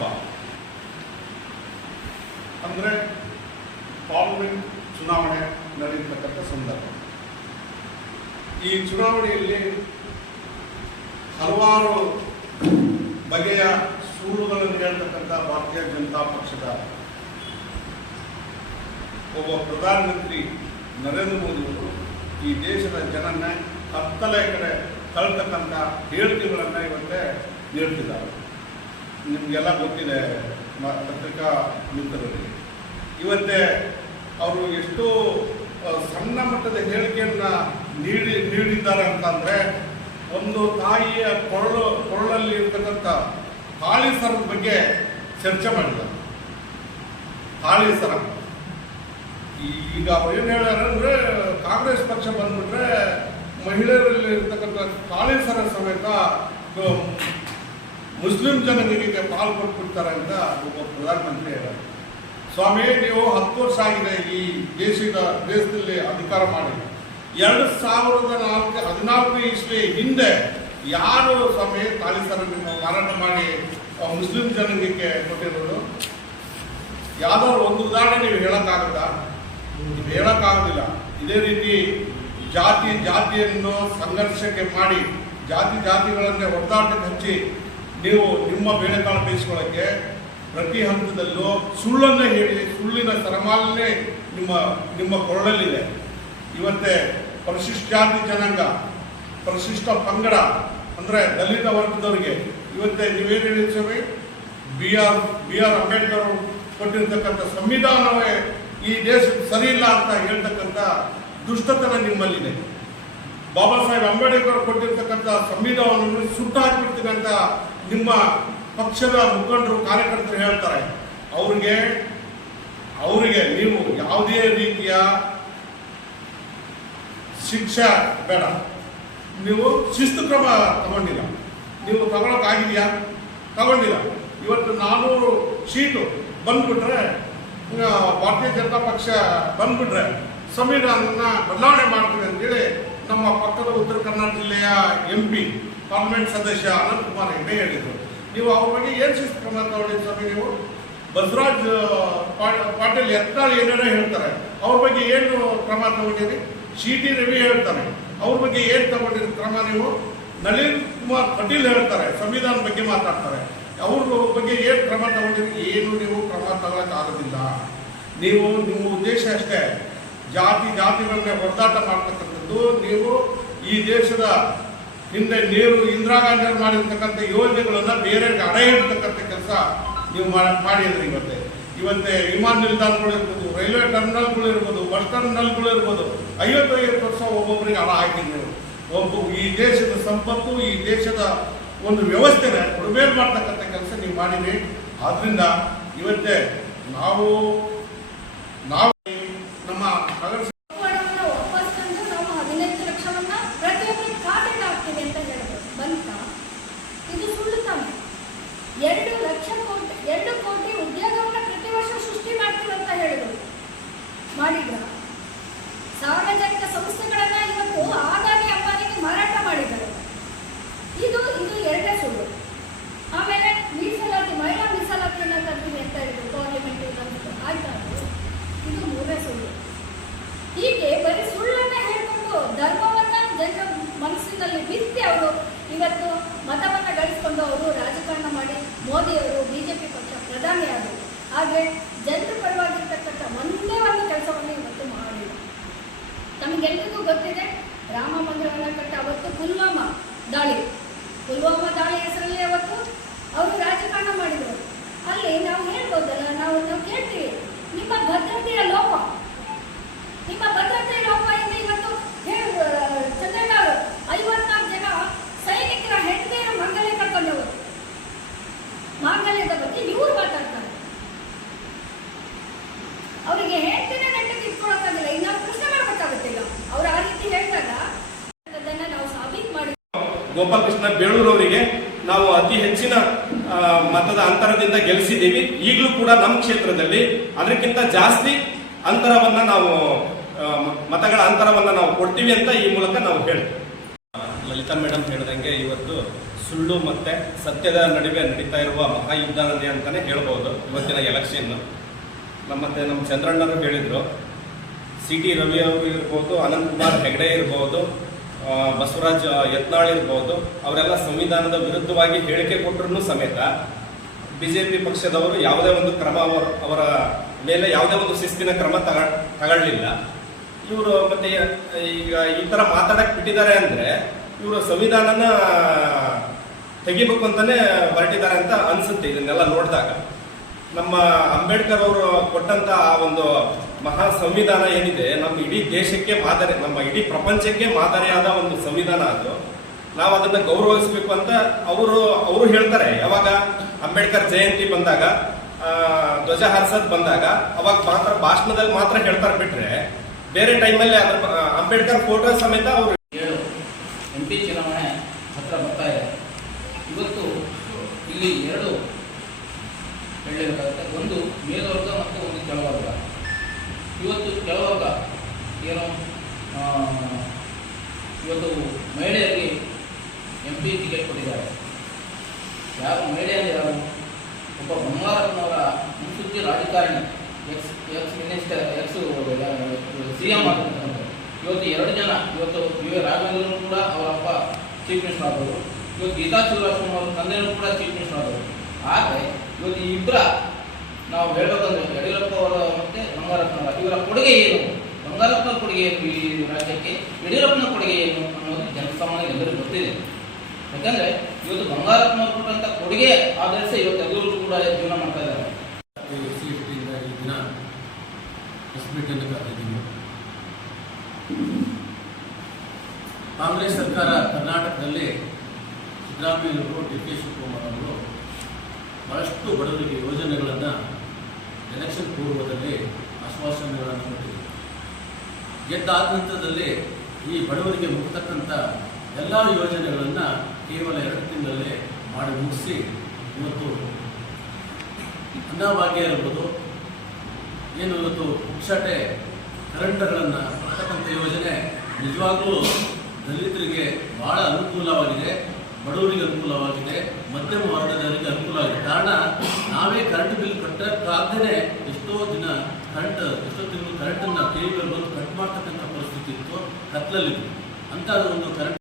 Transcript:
ಹಬ್ಬ. ಅಂದರೆ ಪಾರ್ಲಿಮೆಂಟ್ ಚುನಾವಣೆ ನಡೆಯತಕ್ಕಂಥ ಸಂದರ್ಭ. ಈ ಚುನಾವಣೆಯಲ್ಲಿ ಹಲವಾರು ಬಗೆಯ ಸುಳ್ಳುಗಳನ್ನು ಹೇಳ್ತಕ್ಕಂಥ ಭಾರತೀಯ ಜನತಾ ಪಕ್ಷದ ಒಬ್ಬ ಪ್ರಧಾನಮಂತ್ರಿ ನರೇಂದ್ರ ಮೋದಿಯವರು ಈ ದೇಶದ ಜನನ್ನ ಕತ್ತಲೆ ಕಡೆ ತಳ್ತಕ್ಕಂಥ ಹೇಳಿಕೆಗಳನ್ನು ಇವತ್ತೇ ನೀಡ್ತಿದ್ದಾರೆ. ನಿಮಗೆಲ್ಲ ಗೊತ್ತಿದೆ ಪತ್ರಿಕಾ ಮಿತ್ರರಿಗೆ. ಇವತ್ತೇ ಅವರು ಎಷ್ಟು ಸಣ್ಣ ಮಟ್ಟದ ಹೇಳಿಕೆಯನ್ನು ನೀಡಿದ್ದಾರೆ ಅಂತಂದರೆ, ಒಂದು ತಾಯಿಯ ಕೊರಳಲ್ಲಿ ಇರ್ತಕ್ಕಂಥ ತಾಳಿ ಸರದ ಬಗ್ಗೆ ಚರ್ಚೆ ಮಾಡಿದ್ದಾರೆ. ತಾಳಿ ಸರ ಈಗ ಅವ್ರು ಏನು ಹೇಳ್ಯಾರ ಅಂದರೆ, ಕಾಂಗ್ರೆಸ್ ಪಕ್ಷ ಬಂದ್ಬಿಟ್ರೆ ಮಹಿಳೆಯರಲ್ಲಿ ಇರ್ತಕ್ಕಂಥ ತಾಳಿ ಸರ ಸಮೇತ ಮುಸ್ಲಿಂ ಜನಾಂಗಕ್ಕೆ ಪಾಲು ಕೊಟ್ಬಿಡ್ತಾರೆ ಅಂತ ಒಬ್ಬ ಪ್ರಧಾನಮಂತ್ರಿ ಹೇಳ್ಯಾರ. ಸ್ವಾಮಿ, ನೀವು 10 ವರ್ಷ ಆಗಿದೆ ಈ ದೇಶದಲ್ಲಿ ಅಧಿಕಾರ ಮಾಡಿ. 2014 ಇಸ್ವಿ ಹಿಂದೆ ಯಾರು ಸ್ವಾಮಿ ತಾಳಿ ಸರ ಮಾರಾಟ ಮಾಡಿ ಮುಸ್ಲಿಂ ಜನಾಂಗಕ್ಕೆ ಕೊಟ್ಟಿರೋದು? ಯಾವ್ದಾದ್ರು ಒಂದು ಉದಾಹರಣೆ ನೀವು ಹೇಳೋಕ್ಕಾಗುತ್ತಾ? ನೀವು ಹೇಳೋಕ್ಕಾಗೋದಿಲ್ಲ. ಇದೇ ರೀತಿ ಜಾತಿಯನ್ನು ಸಂಘರ್ಷಕ್ಕೆ ಮಾಡಿ ಜಾತಿಗಳನ್ನೇ ಒದ್ದಾಟಕ್ಕೆ ಹಚ್ಚಿ ನೀವು ನಿಮ್ಮ ಬೇಳೆಕಾಳು ಬೇಯಿಸ್ಕೊಳ್ಳೋಕ್ಕೆ ಪ್ರತಿ ಹಂತದಲ್ಲೂ ಸುಳ್ಳನ್ನೇ ಹೇಳಿ ಸುಳ್ಳಿನ ಸರಮಾಲನೆ ನಿಮ್ಮ ಕೊರಳಲ್ಲಿದೆ. ಇವತ್ತೇ ಪರಿಶಿಷ್ಟ ಜಾತಿ ಜನಾಂಗ, ಪರಿಶಿಷ್ಟ ಪಂಗಡ ಅಂದರೆ ದಲಿತ ವರ್ಗದವರಿಗೆ ಇವತ್ತೇ ನೀವೇನು ಹೇಳಿದ್ವಿ, ಬಿ ಆರ್ ಅಂಬೇಡ್ಕರ್ ಕೊಟ್ಟಿರ್ತಕ್ಕಂಥ ಸಂವಿಧಾನವೇ ಈ ದೇಶಕ್ಕೆ ಸರಿ ಇಲ್ಲ ಅಂತ ಹೇಳ್ತಕ್ಕಂಥ ದುಷ್ಟತನ ನಿಮ್ಮಲ್ಲಿದೆ. ಬಾಬಾ ಸಾಹೇಬ್ ಅಂಬೇಡ್ಕರ್ ಕೊಟ್ಟಿರ್ತಕ್ಕಂಥ ಸಂವಿಧಾನವನ್ನು ಸುಟ್ಟು ಹಾಕಿಬಿಡ್ತೀನಿ ಅಂತ ನಿಮ್ಮ ಪಕ್ಷದ ಮುಖಂಡರು ಕಾರ್ಯಕರ್ತರು ಹೇಳ್ತಾರೆ. ಅವರಿಗೆ ನೀವು ಯಾವುದೇ ರೀತಿಯ ಶಿಕ್ಷೆ ಬೇಡ, ನೀವು ಶಿಸ್ತು ಕ್ರಮ ತಗೊಂಡಿಲ್ಲ. ನೀವು ತಗೊಳಕ್ಕಾಗಿದೆಯಾ? ತಗೊಂಡಿಲ್ಲ. ಇವತ್ತು 400 ಸೀಟು ಬಂದ್ಬಿಟ್ರೆ, ಭಾರತೀಯ ಜನತಾ ಪಕ್ಷ ಬಂದ್ಬಿಟ್ರೆ ಸಂವಿಧಾನನ ಬದಲಾವಣೆ ಮಾಡ್ತೀವಿ ಅಂತೇಳಿ ನಮ್ಮ ಪಕ್ಕದ ಉತ್ತರ ಕನ್ನಡ ಜಿಲ್ಲೆಯ MP ಪಾರ್ಲಿಮೆಂಟ್ ಸದಸ್ಯ ಅನಂತಕುಮಾರ್ ಹೆಗಡೆ ಹೇಳಿದರು. ನೀವು ಅವ್ರ ಬಗ್ಗೆ ಏನು ಶಿಸ್ತು ಕ್ರಮ ತಗೊಂಡಿದ್ದು ಸ್ವಾಮಿ? ನೀವು ಬಸವರಾಜ್ ಪಾಟೀಲ್ ಯತ್ನಾಳ್ ಏನೇನೋ ಹೇಳ್ತಾರೆ, ಅವ್ರ ಬಗ್ಗೆ ಏನು ಕ್ರಮ ತಗೊಂಡಿರಿ? CT ರವಿ ಹೇಳ್ತಾರೆ, ಅವ್ರ ಬಗ್ಗೆ ಏನು ತಗೊಂಡಿರಿ ಕ್ರಮ? ನೀವು ನಳಿನ್ ಕುಮಾರ್ ಕಟೀಲ್ ಹೇಳ್ತಾರೆ, ಸಂವಿಧಾನ ಬಗ್ಗೆ ಮಾತಾಡ್ತಾರೆ, ಅವ್ರ ಬಗ್ಗೆ ಏನು ಕ್ರಮ ತಗೊಂಡಿರಿ? ಏನು ನೀವು ಕ್ರಮ ತಗೊಳಕ್ಕಾಗೋದಿಲ್ಲ. ನಿಮ್ಮ ಉದ್ದೇಶ ಅಷ್ಟೇ, ಜಾತಿಗಳನ್ನೇ ಒದ್ದಾಟ ಮಾಡ್ತಕ್ಕಂಥದ್ದು. ನೀವು ಈ ದೇಶದ ಹಿಂದೆ ಇಂದಿರಾ ಗಾಂಧಿ ಅವರು ಮಾಡಿರ್ತಕ್ಕಂಥ ಯೋಜನೆಗಳನ್ನು ಬೇರೆಯವ್ರಿಗೆ ಅಡ ಹೇಳ್ತಕ್ಕಂಥ ಕೆಲಸ ನೀವು ಮಾಡಿದ್ರಿ. ಇವತ್ತೇ ವಿಮಾನ ನಿಲ್ದಾಣಗಳು ಇರ್ಬೋದು, ರೈಲ್ವೆ ಟರ್ಮಿನಲ್ಗಳು ಇರ್ಬೋದು, ಬಸ್ ಟರ್ಮಿನಲ್ಗಳು ಇರ್ಬೋದು, 50 ವರ್ಷ ಒಬ್ಬೊಬ್ಬರಿಗೆ ಹಣ ಹಾಕಿದ್ರು. ಈ ದೇಶದ ಸಂಪತ್ತು, ಈ ದೇಶದ ಒಂದು ವ್ಯವಸ್ಥೆನ ಕೊಡಬೇರು ಮಾಡ್ತಕ್ಕಂಥ ಕೆಲಸ ನೀವು ಮಾಡಿದ್ರಿ. ಆದ್ರಿಂದ ಇವತ್ತೇ ನಾವು ನಮ್ಮ ಮಾಡಿದ್ರ ಸಾರ್ವಜನಿಕ ಸಂಸ್ಥೆಗಳನ್ನ ಇವತ್ತು ಆದಾನಿ ಅಂಬಾನಿಗೆ ಮಾರಾಟ ಮಾಡಿದ್ದಾರೆ. ಇದು ಎರಡನೇ ಸುಳ್ಳು. ಆಮೇಲೆ ಮೀಸಲಾತಿ, ಮಹಿಳಾ ಮೀಸಲಾತಿಯನ್ನು ತರ್ತೀವಿ ಅಂತ ಹೇಳಿದ್ರು ಪಾರ್ಲಿಮೆಂಟ್, ಆಯ್ತಾ? ಇದು 3ನೇ ಸುಳ್ಳು. ಹೀಗೆ ಬರೀ ಸುಳ್ಳನ್ನೇ ಹೇಳ್ಕೊಂಡು ಧರ್ಮವನ್ನ ಜನರ ಮನಸ್ಸಿನಲ್ಲಿ ಬಿತ್ತಿ ಅವರು ಇವತ್ತು ಮತವನ್ನ ಗಳಿಸಿಕೊಂಡು ಅವರು ರಾಜಕಾರಣ ಮಾಡಿ ಮೋದಿಯವರು BJP ಪಕ್ಷ ಪ್ರಧಾನಿಯಾದರು. ಆದರೆ ಜನರ ಪರವಾಗಿರ್ತಕ್ಕಂಥ ಒಂದೇ ಒಂದು ಕೆಲಸವನ್ನು ಇವತ್ತು ಮಾಡಿಲ್ಲ. ನಮಗೆಲ್ಲರಿಗೂ ಗೊತ್ತಿದೆ, ರಾಮ ಮಂದಿರವನ್ನು ಕಟ್ಟಿ ಅವತ್ತು ಪುಲ್ವಾಮಾ ದಾಳಿ ಹೆಸರಲ್ಲಿ ಅವತ್ತು ಅವರು ರಾಜಕಾರಣ ಮಾಡಿದರು. ಅಲ್ಲಿ ನಾವು ಹೇಳ್ಬೋದಲ್ಲ, ನಾವು ಕೇಳ್ತೀವಿ, ನಿಮ್ಮ ಭದ್ರತೆಯ ಲೋಪ ಇಂದ ಇವತ್ತು ಚಂದ್ರಣ್ಣ 54 ಜನ ಸೈನಿಕರ ಹೆಂಡತಿಯರ ಮಾಂಗಲ್ಯ ಕಳ್ಕೊಂಡವರು. ಮಾಂಗಲ್ಯದ ಬಗ್ಗೆ ಇವರು ಮಾತಾಡ್ತಾರೆ. ಅವರಿಗೆ ಹೇಳ್ತೀನಿ ನೆಟ್ಟಿಗೆ ಇಟ್ಕೊಳಕ್ಕಾಗಿಲ್ಲ, ಇನ್ನು ಪ್ರಶ್ನೆ ಮಾಡಬೇಕಾಗುತ್ತೆ. ಈಗ ಅವ್ರು ಆ ರೀತಿ ಹೇಳಿದಾಗ ಅದನ್ನ ನಾವು ಸಾಬೀತು ಮಾಡಿ ಗೋಪಾಲಕೃಷ್ಣ ಬೇಳೂರವರಿಗೆ ನಾವು ಅತಿ ಹೆಚ್ಚಿನ ಮತದ ಅಂತರದಿಂದ ಗೆಲ್ಲಿಸಿದ್ದೀವಿ. ಈಗಲೂ ಕೂಡ ನಮ್ಮ ಕ್ಷೇತ್ರದಲ್ಲಿ ಅದಕ್ಕಿಂತ ಜಾಸ್ತಿ ಅಂತರವನ್ನ ನಾವು ಮತಗಳ ಅಂತರವನ್ನ ನಾವು ಕೊಡ್ತೀವಿ ಅಂತ ಈ ಮೂಲಕ ನಾವು ಹೇಳ್ತೀವಿ. ಲಲಿತಾ ಮೇಡಮ್ ಹೇಳಿದಂಗೆ ಇವತ್ತು ಸುಳ್ಳು ಮತ್ತೆ ಸತ್ಯದ ನಡುವೆ ನಡೀತಾ ಇರುವ ಮಹಾಯುದ್ಧನೇ ಅಂತಾನೆ ಹೇಳ್ಬೋದು ಇವತ್ತಿನ ಎಲೆಕ್ಷನ್. ಮತ್ತೆ ನಮ್ಮ ಚಂದ್ರಣ್ಣರು ಹೇಳಿದ್ರು, CT ರವಿ ಅವರು ಇರ್ಬೋದು, ಅನಂತಕುಮಾರ್ ಹೆಗಡೆ ಇರ್ಬೋದು, ಬಸವರಾಜ್ ಯತ್ನಾಳ್ ಇರ್ಬೋದು, ಅವರೆಲ್ಲ ಸಂವಿಧಾನದ ವಿರುದ್ಧವಾಗಿ ಹೇಳಿಕೆ ಕೊಟ್ಟರು ಸಮೇತ BJP ಪಕ್ಷದವರು ಯಾವುದೇ ಒಂದು ಕ್ರಮ ಅವರ ಮೇಲೆ ಯಾವುದೇ ಒಂದು ಶಿಸ್ತಿನ ಕ್ರಮ ತಗೊಳ್ಳಿಲ್ಲ. ಇವರು ಮತ್ತೆ ಈಗ ಈ ತರ ಮಾತಾಡಕ್ ಬಿಟ್ಟಿದ್ದಾರೆ ಅಂದ್ರೆ ಇವರು ಸಂವಿಧಾನನ ತೆಗಿಬೇಕು ಅಂತಾನೆ ಹೊರಟಿದ್ದಾರೆ ಅಂತ ಅನ್ಸುತ್ತೆ ಇದನ್ನೆಲ್ಲ ನೋಡಿದಾಗ. ನಮ್ಮ ಅಂಬೇಡ್ಕರ್ ಅವರು ಕೊಟ್ಟಂತ ಆ ಒಂದು ಮಹಾ ಸಂವಿಧಾನ ಏನಿದೆ, ನಮ್ಮ ಇಡೀ ದೇಶಕ್ಕೆ ಮಾದರಿ, ನಮ್ಮ ಇಡೀ ಪ್ರಪಂಚಕ್ಕೆ ಮಾದರಿಯಾದ ಒಂದು ಸಂವಿಧಾನ ಅದು. ನಾವು ಅದನ್ನ ಗೌರವಿಸಬೇಕು ಅಂತ ಅವರು ಹೇಳ್ತಾರೆ. ಯಾವಾಗ ಅಂಬೇಡ್ಕರ್ ಜಯಂತಿ ಬಂದಾಗ, ಧ್ವಜ ಹಾರಿಸೋದು ಬಂದಾಗ ಅವಾಗ ಮಾತ್ರ ಭಾಷಣದಲ್ಲಿ ಮಾತ್ರ ಹೇಳ್ತಾರೆ, ಬಿಟ್ರೆ ಬೇರೆ ಟೈಮಲ್ಲಿ ಅದ್ರ ಅಂಬೇಡ್ಕರ್ ಫೋಟೋ ಸಮೇತ ಅವರು 7 MP ಚುನಾವಣೆ ಹತ್ರ ಬರ್ತಾ ಇದೆ. ಇವತ್ತು ಇಲ್ಲಿ 2 ಹೇಳಬೇಕಾಗುತ್ತೆ, ಒಂದು ಮೇಲ್ವರ್ಗ ಮತ್ತು ಒಂದು ಕೆಳವರ್ಗ. ಇವತ್ತು ಕೆಳವರ್ಗ ಏನು ಇವತ್ತು ಮಹಿಳೆಯರಿಗೆ MP ಟಿಕೆಟ್ ಕೊಟ್ಟಿದ್ದಾರೆ. ಯಾರು ಮಹಿಳೆಯರು? ಯಾರು? ಒಬ್ಬ ಬಂಗಾರಪ್ಪನವರ ಮುನ್ಸೂಚಿ ರಾಜಕಾರಣಿ, ಎಕ್ಸ್ ಮಿನಿಸ್ಟರ್, CM ಆಗಿರ್ತಕ್ಕಂಥ. ಇವತ್ತು 2 ಜನ, ಇವತ್ತು ರಾಘವೇಂದ್ರ ಕೂಡ ಅವರ ಅಪ್ಪ ಚೀಫ್ ಮಿನಿಸ್ಟರ್ ಆದರು. ಇವತ್ತು ಗೀತಾ ಶಿವರಾಜ್ ಅವರ ತಂದೆಯೂ ಕೂಡ ಚೀಫ್ ಮಿನಿಸ್ಟರ್ ಆದರು. ಆದರೆ ಇವತ್ತು ಇಬ್ಬರ ನಾವು ಹೇಳಬೇಕಂದ್ರೆ ಯಡಿಯೂರಪ್ಪ ಅವರ ಮತ್ತು ಬಂಗಾರಪ್ಪನವರ ಇವರ ಕೊಡುಗೆ ಏನು? ಬಂಗಾರಪ್ಪನ ಕೊಡುಗೆ ಏನು ಈ ರಾಜ್ಯಕ್ಕೆ, ಯಡಿಯೂರಪ್ಪನ ಕೊಡುಗೆ ಏನು ಅನ್ನೋದು ಜನಸಾಮಾನ್ಯ ಎಲ್ಲರಿಗೂ ಗೊತ್ತಿದೆ. ಯಾಕಂದ್ರೆ ಇವತ್ತು ಬಂಗಾರಪ್ಪನವರು ಕೊಟ್ಟಂತ ಕೊಡುಗೆ ಆಧರಿಸಿ ಇವತ್ತು ಎಲ್ಲರೂ ಕೂಡ ಜೀವನ ಮಾಡ್ತಾ ಇದ್ದಾರೆ. ಈ ದಿನ ಪ್ರೆಸ್ ಮೀಟನ್ನು ಕರೆದಿದ್ದೀವಿ. ಕಾಂಗ್ರೆಸ್ ಸರ್ಕಾರ ಕರ್ನಾಟಕದಲ್ಲಿ ಸಿದ್ದರಾಮಯ್ಯವರು, DK ಶಿವಕುಮಾರ್ ಅವರು ಬಹಳಷ್ಟು ಬಡವರಿಗೆ ಯೋಜನೆಗಳನ್ನು ಎಲೆಕ್ಷನ್ ಪೂರ್ವದಲ್ಲಿ ಆಶ್ವಾಸನೆಗಳನ್ನು ಕೊಟ್ಟಿದ್ದಾರೆ. ಗೆದ್ದಾದ ನಂತರದಲ್ಲಿ ಈ ಬಡವರಿಗೆ ಮುಗ್ತಕ್ಕಂಥ ಎಲ್ಲ ಯೋಜನೆಗಳನ್ನು ಕೇವಲ 2 ತಿಂಗಳಲ್ಲೇ ಮಾಡಿ ಮುಗಿಸಿ ಇವತ್ತು ಅನ್ನಭಾಗ್ಯ ಇರ್ಬೋದು, ಏನು ಇವತ್ತು ಪುಕ್ಷಟೆ ಕರೆಂಟ್ಗಳನ್ನು ಬರ್ತಕ್ಕಂಥ ಯೋಜನೆ ನಿಜವಾಗ್ಲೂ ದಲಿತರಿಗೆ ಬಹಳ ಅನುಕೂಲವಾಗಿದೆ, ಬಡವರಿಗೆ ಅನುಕೂಲವಾಗಿದೆ, ಮಧ್ಯಮ ವರ್ಗದವರಿಗೆ ಅನುಕೂಲವಾಗಿದೆ. ಕಾರಣ ನಾವೇ ಕರೆಂಟ್ ಬಿಲ್ ಕಟ್ಟಕ್ಕಾಗದೇ ಎಷ್ಟೋ ತಿಂಗಳು ಕರೆಂಟನ್ನು KV ಬಂದು ಕಟ್ ಮಾಡ್ತಕ್ಕಂಥ ಪರಿಸ್ಥಿತಿ ಇತ್ತು, ಕತ್ಲಲ್ಲಿತ್ತು. ಅಂಥ ಒಂದು ಕರೆಂಟ್